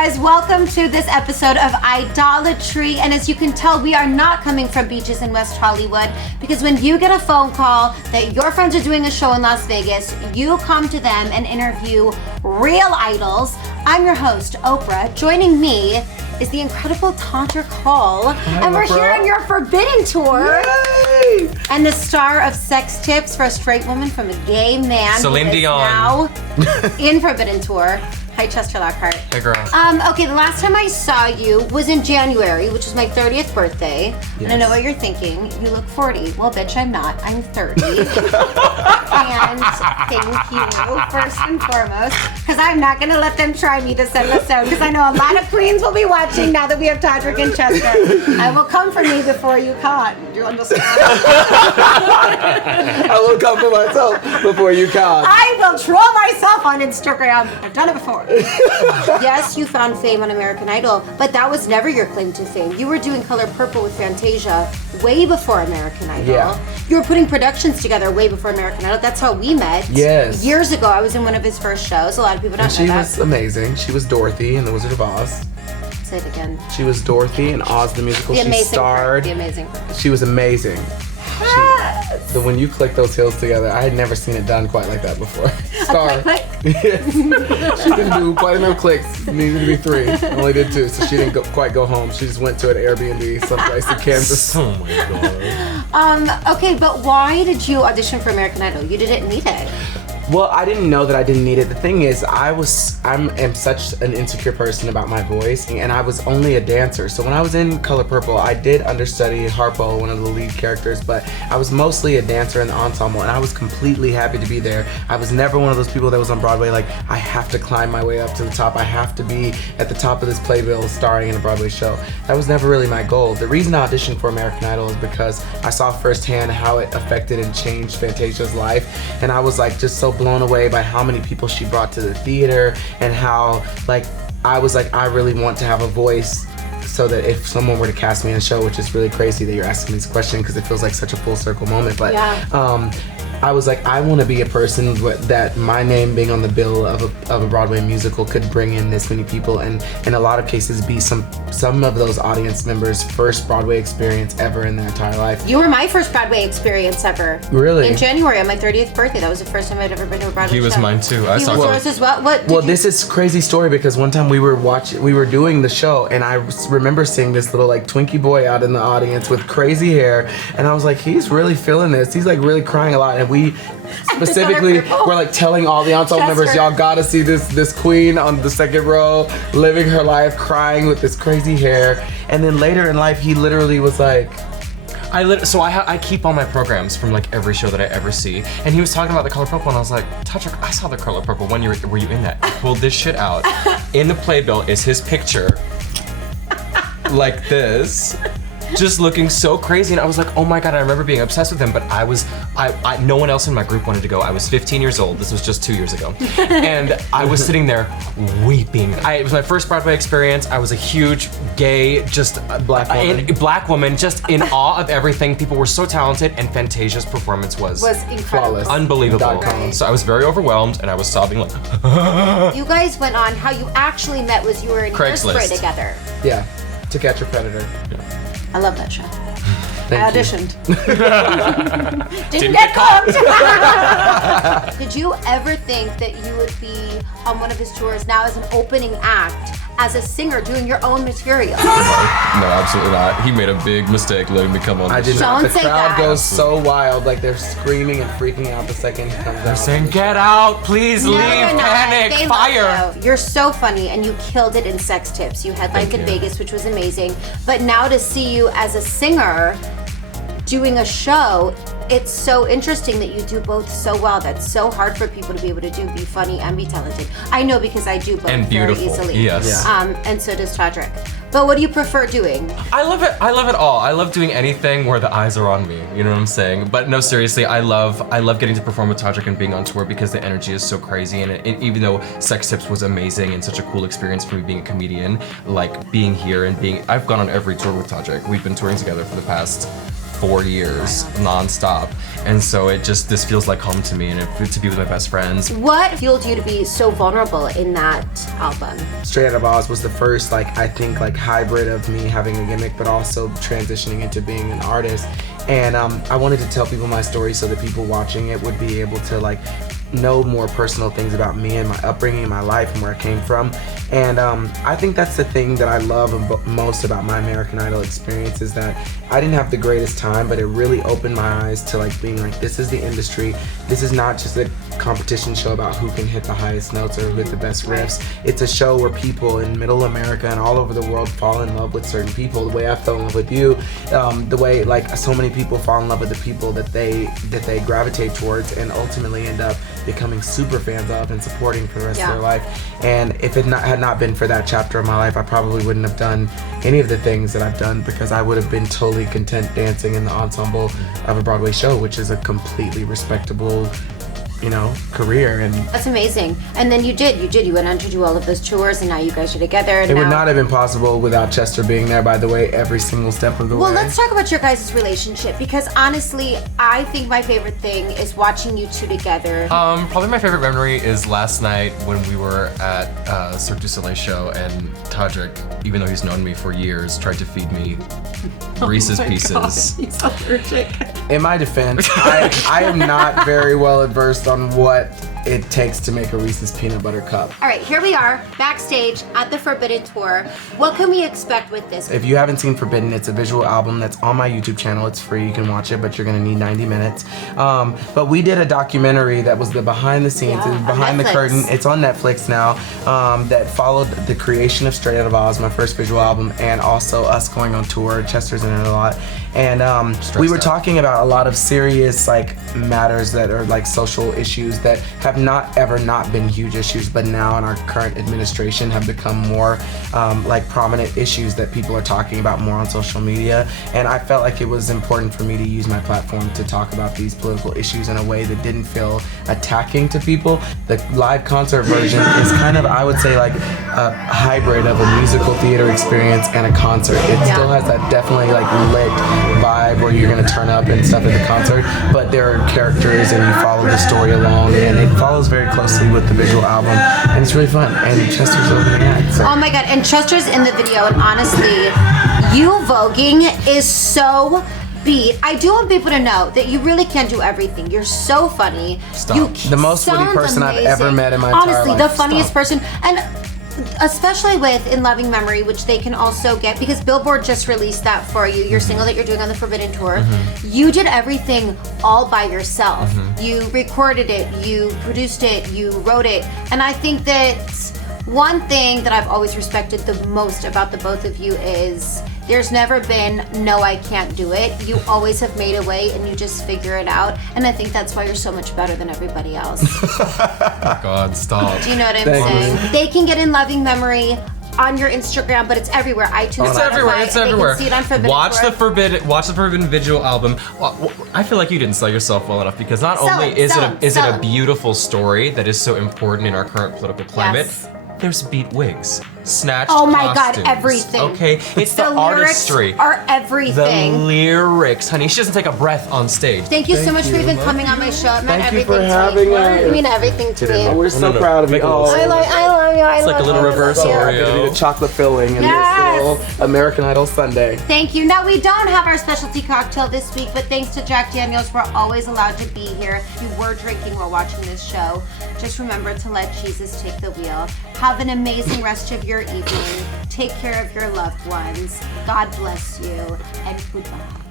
guys, welcome to this episode of Idolatry. And as you can tell, we are not coming from beaches in West Hollywood, because when you get a phone call that your friends are doing a show in Las Vegas, you come to them and interview real idols. I'm your host, Oprah. Joining me is the incredible Todrick. And we're here on your Forbidden Tour. Yay! And the star of Sex Tips for a Straight Woman from a Gay Man, Celine who is Dion. now in Forbidden Tour. Hi, Chester Lockhart. Hey, girl. Okay, the last time I saw you was in January, which was my 30th birthday. Yes. And I know what you're thinking. You look 40. Well, bitch, I'm not. I'm 30. And thank you, first and foremost, because I'm not going to let them try me this episode, because I know a lot of queens will be watching now that we have Todrick and Chester. I will come for me before you can't. Do you understand? I will come for myself before you come. I will troll myself on Instagram. I've done it before. Yes, you found fame on American Idol, but that was never your claim to fame. You were doing Color Purple with Fantasia way before American Idol. Yeah. You were putting productions together way before American Idol. That's how we met. Yes. Years ago, I was in one of his first shows. A lot of people don't And know she that. was amazing. She was Dorothy in The Wizard of Oz. Say it again. She was Dorothy in Oz the Musical. The She amazing starred. part. The amazing part. She was amazing. When you click those heels together, I had never seen it done quite like that before. Star. Click. Yes. She didn't do quite enough clicks. Needed to be 3. Only did 2, so she didn't quite go home. She just went to an Airbnb someplace in Kansas. Oh my god. Okay, but why did you audition for American Idol? You didn't need it. Well, I didn't know that I didn't need it. The thing is, I'm such an insecure person about my voice, and I was only a dancer. So when I was in Color Purple, I did understudy Harpo, one of the lead characters, but I was mostly a dancer in the ensemble, and I was completely happy to be there. I was never one of those people that was on Broadway like, I have to climb my way up to the top. I have to be at the top of this playbill starring in a Broadway show. That was never really my goal. The reason I auditioned for American Idol is because I saw firsthand how it affected and changed Fantasia's life, and I was like just so blown away by how many people she brought to the theater, and how I was like, I really want to have a voice, so that if someone were to cast me in a show, which is really crazy that you're asking me this question because it feels like such a full circle moment, but Yeah. I was like, I want to be a person that my name being on the bill of a Broadway musical could bring in this many people, and in a lot of cases be some of those audience members' first Broadway experience ever in their entire life. You were my first Broadway experience ever. Really? In January on my 30th birthday. That was the first time I'd ever been to a Broadway show. He was mine too. I He saw was him. yours as well. What? Well, this is a crazy story because one time we were doing the show, and I remember seeing this little like Twinkie boy out in the audience with crazy hair, and I was like, he's really feeling this. He's like really crying a lot, and we specifically were like telling all the ensemble members, y'all gotta see this queen on the second row living her life, crying with this crazy hair. And then later in life, he literally was like, I keep all my programs from like every show that I ever see, and he was talking about the Color Purple, and I was like, Todrick, I saw the Color Purple. Were you in that? I pulled this shit out. In the playbill is his picture, like this, just looking so crazy, and I was like, oh my god, I remember being obsessed with him, but no one else in my group wanted to go. I was 15 years old. This was just 2 years ago, and I was sitting there weeping. It was my first Broadway experience. I was a huge gay, just black woman, just in awe of everything. People were so talented, and Fantasia's performance was incredible. flawless. Unbelievable. Right. So I was very overwhelmed, and I was sobbing like, You guys went on. How you actually met was you were in Craigslist. Hairspray together. Yeah, To Catch a Predator. I love that show. Thank I you. auditioned. Didn't get booked. Did you ever think that you would be on one of his tours now as an opening act, as a singer doing your own material? no, absolutely not. He made a big mistake letting me come on. I this did show. not. Don't The say crowd that. goes so wild, like they're screaming and freaking out the second he comes out. They're saying, get out, please No, leave, they're not. panic, They fire. love you. You're so funny, and you killed it in Sex Tips. You headlined in you. Vegas, which was amazing. But now to see you as a singer doing a show, it's so interesting that you do both so well. That's so hard for people to be able to do, be funny and be talented. I know because I do both And very beautiful, easily. yes. And so does Todrick. But what do you prefer doing? I love it. I love it all. I love doing anything where the eyes are on me. You know what I'm saying? But no, seriously, I love getting to perform with Todrick and being on tour because the energy is so crazy. And even though Sex Tips was amazing and such a cool experience for me being a comedian, like being here and I've gone on every tour with Todrick. We've been touring together for the past 4 years nonstop. And so this feels like home to me, and to be with my best friends. What fueled you to be so vulnerable in that album? Straight Out of Oz was the first, I think, hybrid of me having a gimmick, but also transitioning into being an artist. And I wanted to tell people my story so that people watching it would be able to, know more personal things about me and my upbringing and my life and where I came from. And I think that's the thing that I love most about my American Idol experience, is that I didn't have the greatest time, but it really opened my eyes to being this is the industry. This is not just a competition show about who can hit the highest notes or who hit the best riffs. It's a show where people in middle America and all over the world fall in love with certain people. The way I fell in love with you, the way so many people fall in love with the people that they gravitate towards and ultimately end up becoming super fans of and supporting for the rest of their life. And if it had not been for that chapter of my life, I probably wouldn't have done any of the things that I've done, because I would have been totally content dancing in the ensemble of a Broadway show, which is a completely respectable career. And that's amazing. And then you went on to do all of those tours, and now you guys are together. And it would not have been possible without Chester being there, by the way, every single step of the way. Well, let's talk about your guys' relationship, because honestly, I think my favorite thing is watching you two together. Probably my favorite memory is last night when we were at Cirque du Soleil show, and Todrick, even though he's known me for years, tried to feed me Reese's Pieces. God, he's allergic. In my defense, I am not very well adversed on what it takes to make a Reese's peanut butter cup. All right, here we are, backstage at the Forbidden Tour. What can we expect with this? If you haven't seen Forbidden, it's a visual album that's on my YouTube channel. It's free, you can watch it, but you're gonna need 90 minutes. But we did a documentary that was the behind the scenes, behind the curtain. It's on Netflix now, that followed the creation of Straight Out of Oz, my first visual album, and also us going on tour. Chester's in it a lot. And we were talking about a lot of serious matters that are social issues that have not been huge issues, but now in our current administration have become more prominent issues that people are talking about more on social media. And I felt like it was important for me to use my platform to talk about these political issues in a way that didn't feel attacking to people. The live concert version is kind of, I would say, a hybrid of a musical theater experience and a concert. It still has that definitely lit vibe where you're gonna turn up and stuff at the concert, but there are characters and you follow the story along, and it follows very closely with the visual album, and it's really fun. And Chester's opening act. So. Oh my God! And Chester's in the video, and honestly, you voguing is so beat. I do want people to know that you really can do everything. You're so funny. Stop. You the most witty person amazing. I've ever met in my entire life. Honestly, the funniest person. And especially with In Loving Memory, which they can also get, because Billboard just released that for you, your single that you're doing on the Forbidden Tour. You did everything all by yourself. You recorded it, you produced it, you wrote it. And I think that one thing that I've always respected the most about the both of you is there's never been, no, I can't do it. You always have made a way, and you just figure it out. And I think that's why you're so much better than everybody else. God, stop. Do you know what I'm saying? They can get In Loving Memory on your Instagram, but it's everywhere. iTunes, It's everywhere. It's everywhere. They can see it on Forbidden Watch Tour. the Forbidden visual album. I feel like you didn't sell yourself well enough, because not Sell only it, is sell it a it. beautiful story that is so important in our current political climate. Yes. There's beat wigs, snatched Oh my costumes. God, everything. Okay, it's the artistry. Lyrics are everything. The lyrics, honey. She doesn't take a breath on stage. Thank you so much for even coming on my show. It meant Thank you everything for to having me. us. You mean everything to me. We're so proud of you. I I love you. I It's like a love little you. reverse I love you. Oreo. The chocolate filling and Yes. this little American Idol Sundae. Thank you. Now, we don't have our specialty cocktail this week, but thanks to Jack Daniels, we're always allowed to be here. If you were drinking while watching this show, just remember to let Jesus take the wheel. Have an amazing rest of your evening. Take care of your loved ones. God bless you, and goodbye.